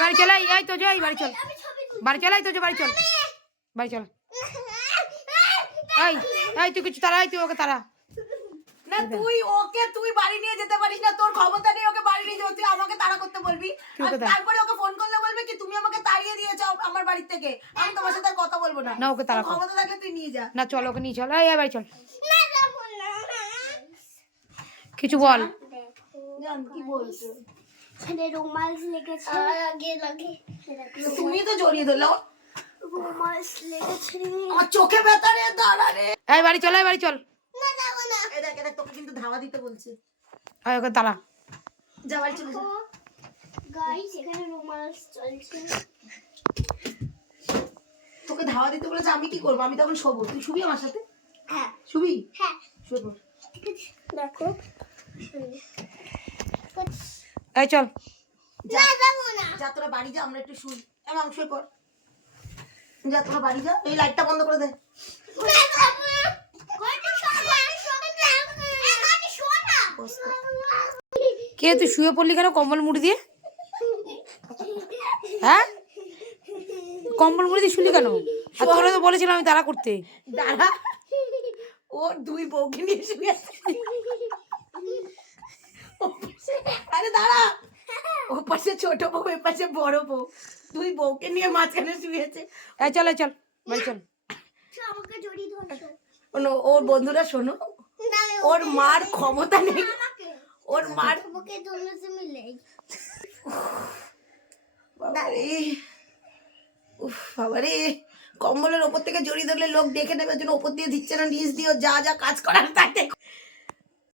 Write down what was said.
বাড়ি চল, এই তো যাই, বাড়ি চল, বাড়ি চল, এই তো বাড়ি চল, বাড়ি চল। এই এই তুই কিছু তারা, তুই ওকে তারা না, তুই বাড়ি নিয়ে যেতে পারিস না, তোর ক্ষমতা নেই ওকে বাড়ি নিয়ে যাও, তুই আমাকে তাড়া করতে বলবি, আর তারপরে ওকে ফোন করলে বলবে কি তুমি আমাকে তাড়িয়ে দিয়েছো আমার বাড়ি থেকে, আমি তোমার সাথে আর কথা বলবো না। না ওকে তাড়া, ক্ষমতা থাকলে তুই নিয়ে যা। না চল ওকে নিয়ে চল, এই বাড়ি চল, কিছু বল। জান কি বলছো? রোমান্স লেগেছে আগে লাগে, তুমি তো জড়িয়ে দিলো। রোমান্স লেগেছে আমার চোখে ব্যথা রে, দাঁড়া রে। এই বাড়ি চল, এই বাড়ি চল, না যাব না। এই দেখ তোকে কিন্তু ধাওয়া দিতে বলছে, এই ওকে তারা। যা বাড়ি চলে যা। গাইস এখানে রোমান্স চলছে, তোকে ধাওয়া দিতে বলেছে, আমি কি করবো? আমি তখন শোবো, তুই শুবি আমার সাথে? হ্যাঁ শুবি? হ্যাঁ শোবো। দেখো এই চল, যা না যাব না। যা তোরা বাড়ি যা, আমরা একটু শুই। এমন শুয়ে পড়, যা তোরা বাড়ি যা, এই লাইটটা বন্ধ করে দে। না যাব না, কইতে শোনা এখানে শোনা। কে তুই শুয়ে পড়লি কেন কম্বল মুড়ি দিয়ে? হ্যাঁ কম্বল মুড়ি দিয়ে শুলি কেন? আর তোরা তো বলেছিলাম আমি তারা করতে। দাঁড়া, ওর দুই বউকে নিয়ে শুয়ে আছে। আরে দাঁড়া, ও পাশে ছোট বউ, এ পাশে বড় বউ, দুই বউকে নিয়ে মাঝখানে শুয়েছে। এই চল, এই চল, বাড়ি চল। আমাকে জড়িয়ে ধরছো ওর বন্ধুরা শোনো, না, ওর মার ক্ষমতা নেই, ওর মার আমাকে दोनों से मिले। বাবারে, উফ বাবারে, কম্বলের ওপর থেকে জড়িয়ে ধরলে লোক দেখে নেবে, জন্য ওপর দিয়ে দিচ্ছে না, নিচ দিয়েও যা যা কাজ করার তাই তাই